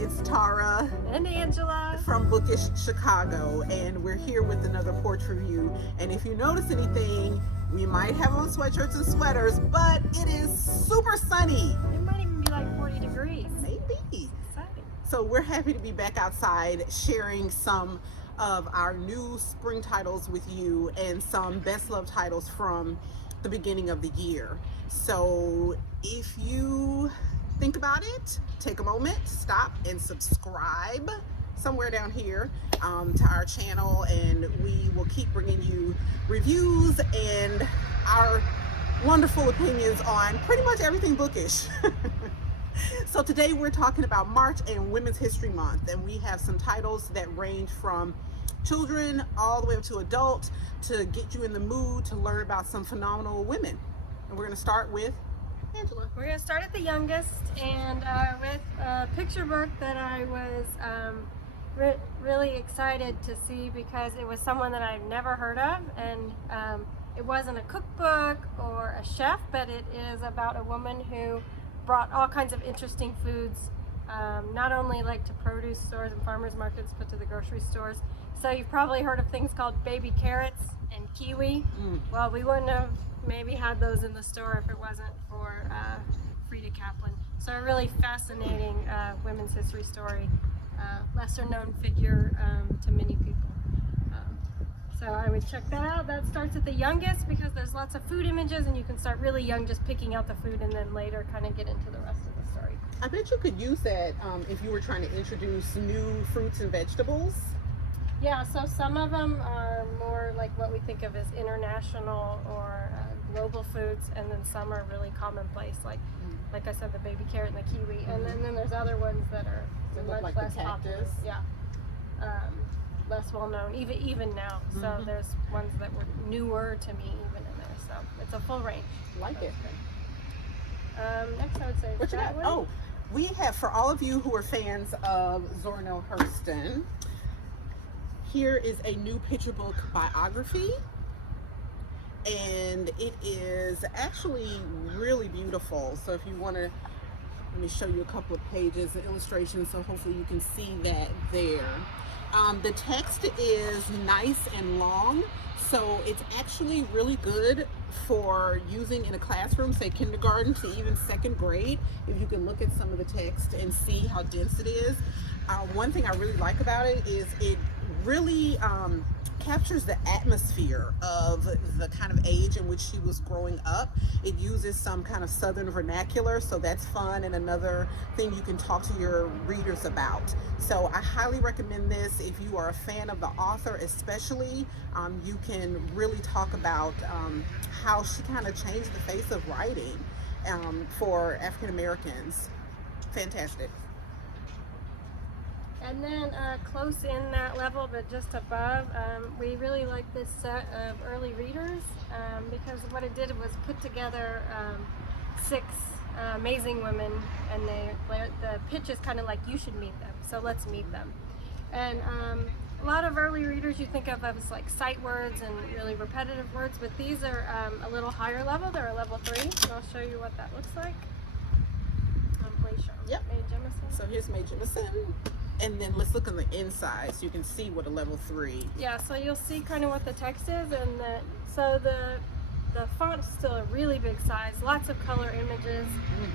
It's Tara and Angela from Bookish Chicago, and we're here with another porch review. And if you notice anything, we might have on sweatshirts and sweaters, but it is super sunny. It might even be like 40 degrees. Maybe. Exciting. So we're happy to be back outside sharing some of our new spring titles with you and some best love titles from the beginning of the year. So if you think about it, take a moment, stop and subscribe somewhere down here to our channel, and we will keep bringing you reviews and our wonderful opinions on pretty much everything bookish. So today we're talking about March and Women's History Month, and we have some titles that range from children all the way up to adult to get you in the mood to learn about some phenomenal women. And we're going to start with Angela. We're going to start at the youngest, and with a picture book that I was really excited to see because it was someone that I've never heard of, and it wasn't a cookbook or a chef, but it is about a woman who brought all kinds of interesting foods, not only like to produce stores and farmers markets, but to the grocery stores. So you've probably heard of things called baby carrots and kiwi. Well, we wouldn't have maybe had those in the store if it wasn't for Frieda Caplan. So a really fascinating women's history story, lesser known figure to many people. So I would check that out. That starts at the youngest because there's lots of food images, and you can start really young just picking out the food and then later kind of get into the rest of the story. I bet you could use that if you were trying to introduce new fruits and vegetables. Yeah, so some of them are more like what we think of as international or global foods, and then some are really commonplace, like I said, the baby carrot and the kiwi, and then there's other ones that are much like less the cactus. popular. Yeah, less well known, even now. So there's ones that were newer to me even in there. So it's a full range. Like it. Next, I would say What you got? one. Oh, we have, for all of you who are fans of Zora Neale Hurston, here is a new picture book biography, and it is actually really beautiful. So if you want to, let me show you a couple of pages and illustrations, so hopefully you can see that there. The text is nice and long, so it's actually really good for using in a classroom, say kindergarten to even second grade, if you can look at some of the text and see how dense it is. One thing I really like about it is it really captures the atmosphere of the kind of age in which she was growing up. It uses some kind of southern vernacular, so that's fun and another thing you can talk to your readers about. So I highly recommend this. If you are a fan of the author especially, you can really talk about how she kind of changed the face of writing for African Americans. Fantastic. And then close in that level, but just above, we really like this set of early readers because what it did was put together 6 amazing women, and the pitch is kind of like, you should meet them, so let's meet them. And a lot of early readers you think of as like sight words and really repetitive words, but these are a little higher level. They're a level 3, and I'll show you what that looks like. Please show. Yep. Mae Jemison. So here's Mae Jemison. And then let's look on the inside so you can see what a level 3. Yeah, so you'll see kind of what the text is, and so the font's still a really big size, lots of color images,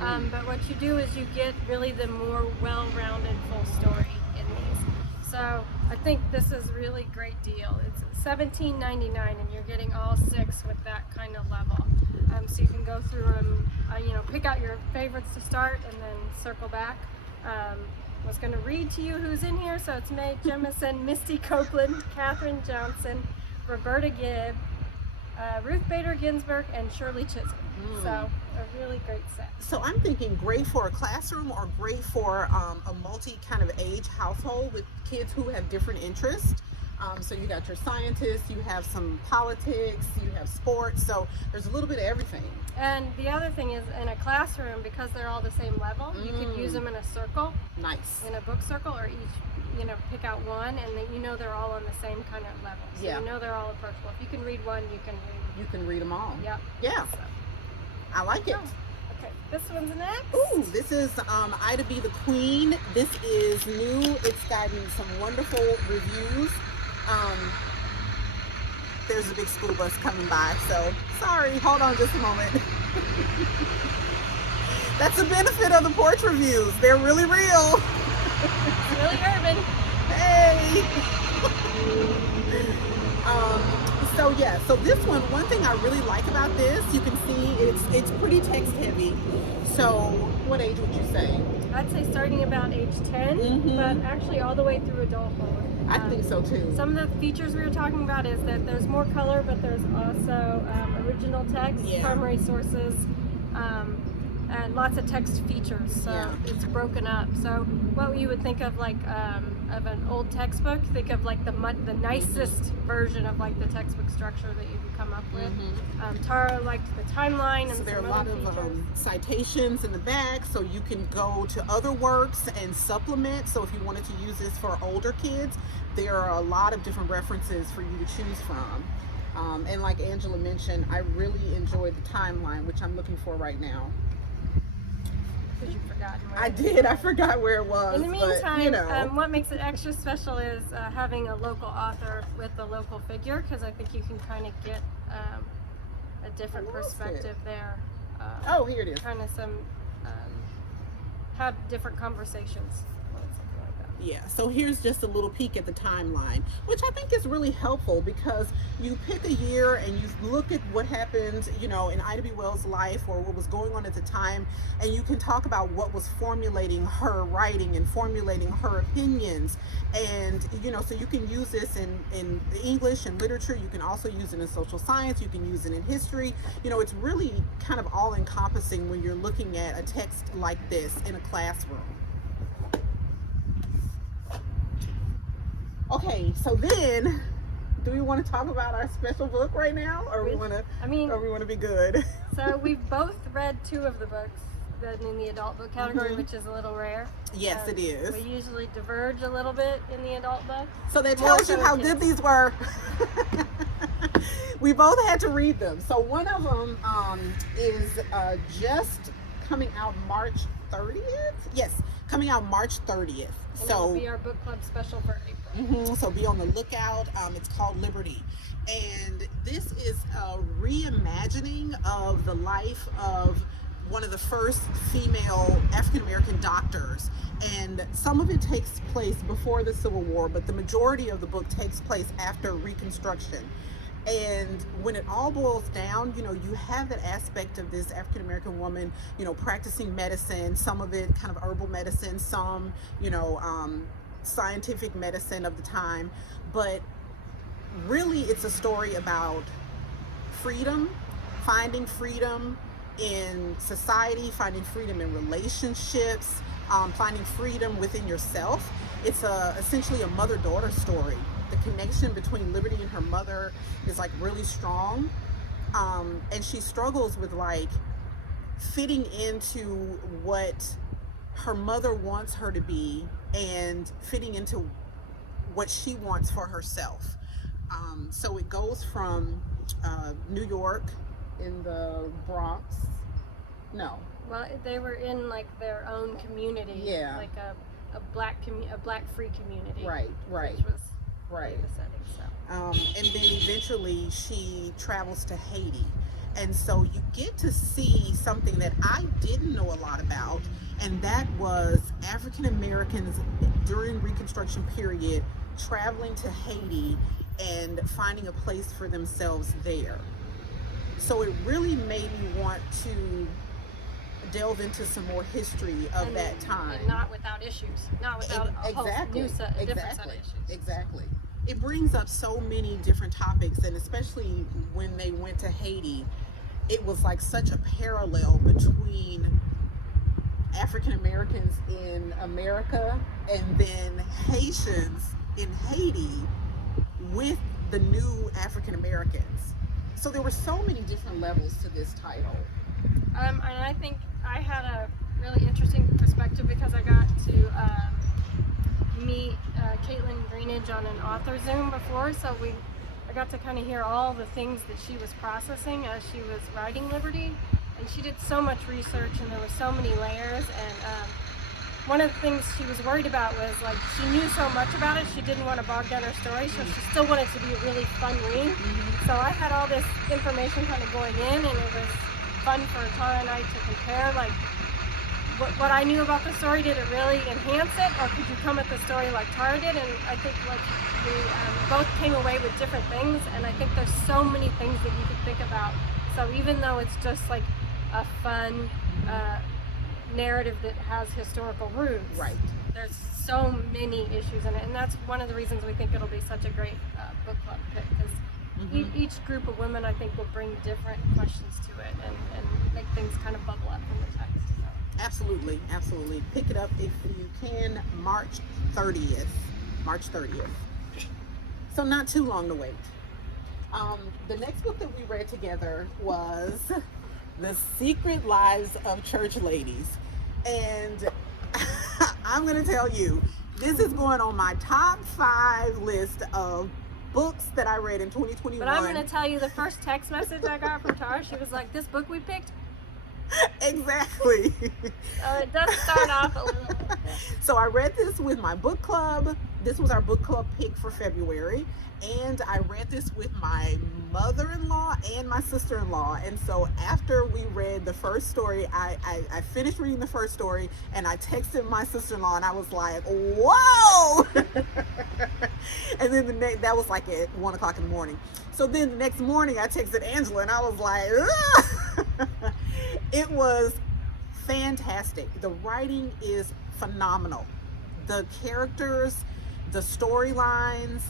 but what you do is you get really the more well-rounded full story in these. So I think this is a really great deal. It's $17.99, and you're getting all 6 with that kind of level. So you can go through them, pick out your favorites to start and then circle back. I was going to read to you who's in here. So it's Mae Jemison, Misty Copeland, Katherine Johnson, Roberta Gibb, Ruth Bader Ginsburg, and Shirley Chisholm. So a really great set. So I'm thinking great for a classroom or great for a multi kind of age household with kids who have different interests. So you got your scientists, you have some politics, you have sports, so there's a little bit of everything. And the other thing is, in a classroom, because they're all the same level, you could use them in a circle. Nice. In a book circle, or each, pick out one, and then they're all on the same kind of level. So they're all approachable. If you can read one, you can read. You can read them all. Yep. Yeah. So. I like it. Okay, this one's next. Ooh, this is Ida Be the Queen. This is new. It's gotten some wonderful reviews. There's a big school bus coming by, so sorry. Hold on just a moment. That's the benefit of the porch reviews. They're really real. It's really urban. Hey. So yeah, so this one thing I really like about this, you can see it's pretty text heavy. So what age would you say? I'd say starting about age 10, but actually all the way through adulthood. I think so too. Some of the features we were talking about is that there's more color, but there's also original text, primary sources, and lots of text features. So it's broken up. So what you would think of like of an old textbook, think of like the nicest version of like the textbook structure that you could come up with. Tara liked the timeline and so there are some a lot other of features. citations in the back, so you can go to other works and supplement. So if you wanted to use this for older kids, there are a lot of different references for you to choose from. And like Angela mentioned, I really enjoyed the timeline, which I'm looking for right now. Because you've forgotten where I it did. was. I forgot where it was. In the meantime, but, you know. what makes it extra special is having a local author with a local figure, because I think you can kind of get a different perspective there. Oh, here it is. Kind of some have different conversations. Something like that. Yeah, so here's just a little peek at the timeline, which I think is really helpful because you pick a year and you look at what happened, you know, in Ida B. Wells' life or what was going on at the time, and you can talk about what was formulating her writing and formulating her opinions. And, you know, so you can use this in English and literature. You can also use it in social science. You can use it in history. You know, it's really kind of all encompassing when you're looking at a text like this in a classroom. Okay, so then, do we want to talk about our special book right now, or we want to? I mean, or we want to be good? So we've both read 2 of the books that in the adult book category, which is a little rare. Yes, it is. We usually diverge a little bit in the adult book. So that tells you how good these were. We both had to read them. So one of them is just coming out March 30th. Yes, coming out March 30th. And So it'll be our book club special for April. So be on the lookout. It's called Libertie, and this is a reimagining of the life of one of the first female African-American doctors, and some of it takes place before the Civil War, but the majority of the book takes place after Reconstruction. And when it all boils down, you know, you have that aspect of this African-American woman, you know, practicing medicine, some of it kind of herbal medicine, some, you know, scientific medicine of the time. But really it's a story about freedom, finding freedom in society, finding freedom in relationships, finding freedom within yourself. It's essentially a mother-daughter story. The connection between Libertie and her mother is like really strong, and she struggles with like fitting into what her mother wants her to be and fitting into what she wants for herself. So it goes from New York in the Bronx. No. Well, they were in like their own community. Yeah. Like a black free community. Right. Which was Right. the setting. So. And then eventually she travels to Haiti. And so you get to see something that I didn't know a lot about, and that was African Americans during Reconstruction period traveling to Haiti and finding a place for themselves there. So it really made me want to delve into some more history of that time. And not without issues. Not without a whole new set, a different set of issues. Exactly. It brings up so many different topics, and especially when they went to Haiti, it was like such a parallel between African Americans in America and then Haitians in Haiti with the new African Americans. So there were so many different levels to this title. And I think I had a really interesting perspective because I got to meet Kaitlyn Greenidge on an author Zoom before, so I got to kind of hear all the things that she was processing as she was writing Libertie, and she did so much research, and there were so many layers. And one of the things she was worried about was, like, she knew so much about it, she didn't want to bog down her story, so she still wanted it to be a really fun read. So I had all this information kind of going in, and it was fun for Tara and I to compare, like, what I knew about the story. Did it really enhance it, or could you come at the story like Tara did? And I think, like, we both came away with different things, and I think there's so many things that you could think about. So even though it's just like a fun narrative that has historical roots, Right. there's so many issues in it, and that's one of the reasons we think it'll be such a great book club pick, because each group of women, I think, will bring different questions to it and make things kind of bubble up from the text. So. Absolutely, absolutely. Pick it up if you can. March 30th. So not too long to wait. The next book that we read together was The Secret Lives of Church Ladies. And I'm going to tell you, this is going on my top 5 list of books that I read in 2021. But I'm going to tell you, the first text message I got from Tara, she was like, this book we picked? Exactly. So it does start off a little bit. So I read this with my book club. This was our book club pick for February. And I read this with my mother-in-law and my sister-in-law. And so after we read the first story, I finished reading the first story, and I texted my sister-in-law, and I was like, whoa! And then that was like at 1 o'clock in the morning. So then the next morning I texted Angela, and I was like, ugh! It was fantastic. The writing is phenomenal. The characters, the storylines,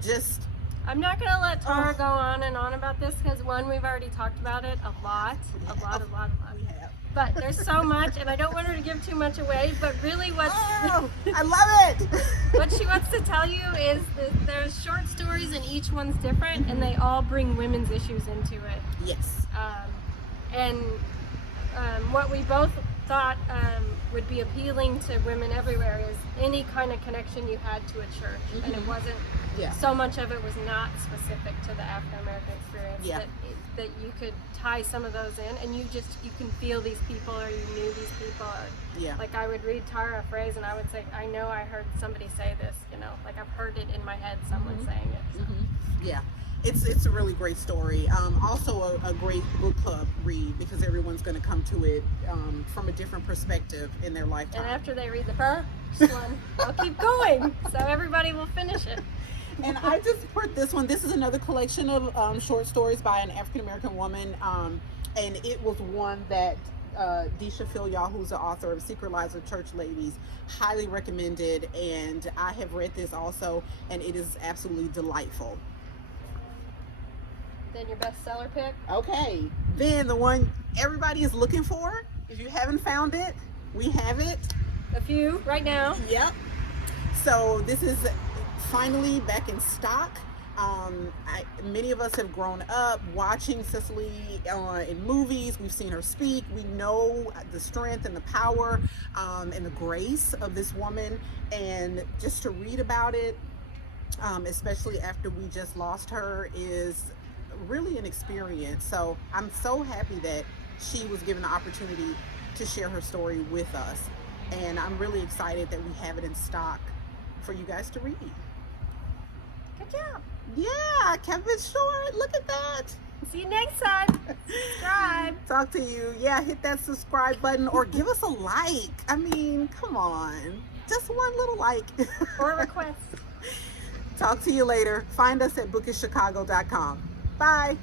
just... I'm not going to let Tara go on and on about this, because one, we've already talked about it a lot. We have. But there's so much, and I don't want her to give too much away, but really what I love it. what she wants to tell you is that there's short stories, and each one's different, and they all bring women's issues into it. Yes. And what we both thought would be appealing to women everywhere is any kind of connection you had to a church, and it wasn't, so much of it was not specific to the African American experience, that you could tie some of those in, and you can feel these people, or you knew these people, or like I would read Tara a phrase and I would say, I know I heard somebody say this, like I've heard it in my head, someone saying it. So. Yeah. It's a really great story. Also a great book club read, because everyone's going to come to it from a different perspective in their lifetime. And after they read the first one, I'll keep going, so everybody will finish it. And I just put this one. This is another collection of short stories by an African American woman, and it was one that Deesha Philyaw, who's the author of Secret Lives of Church Ladies, highly recommended. And I have read this also, and it is absolutely delightful. Then your bestseller pick? Okay, then the one everybody is looking for. If you haven't found it, we have it. A few right now. Yep. So this is finally back in stock. Many of us have grown up watching Cicely in movies. We've seen her speak. We know the strength and the power and the grace of this woman. And just to read about it, especially after we just lost her, is really an experience. So I'm so happy that she was given the opportunity to share her story with us. And I'm really excited that we have it in stock for you guys to read. Good job. Yeah, kept it short. Look at that. See you next time. Subscribe. Talk to you. Yeah, hit that subscribe button or give us a like. I mean, come on. Just one little like. Or a request. Talk to you later. Find us at bookishchicago.com. Bye.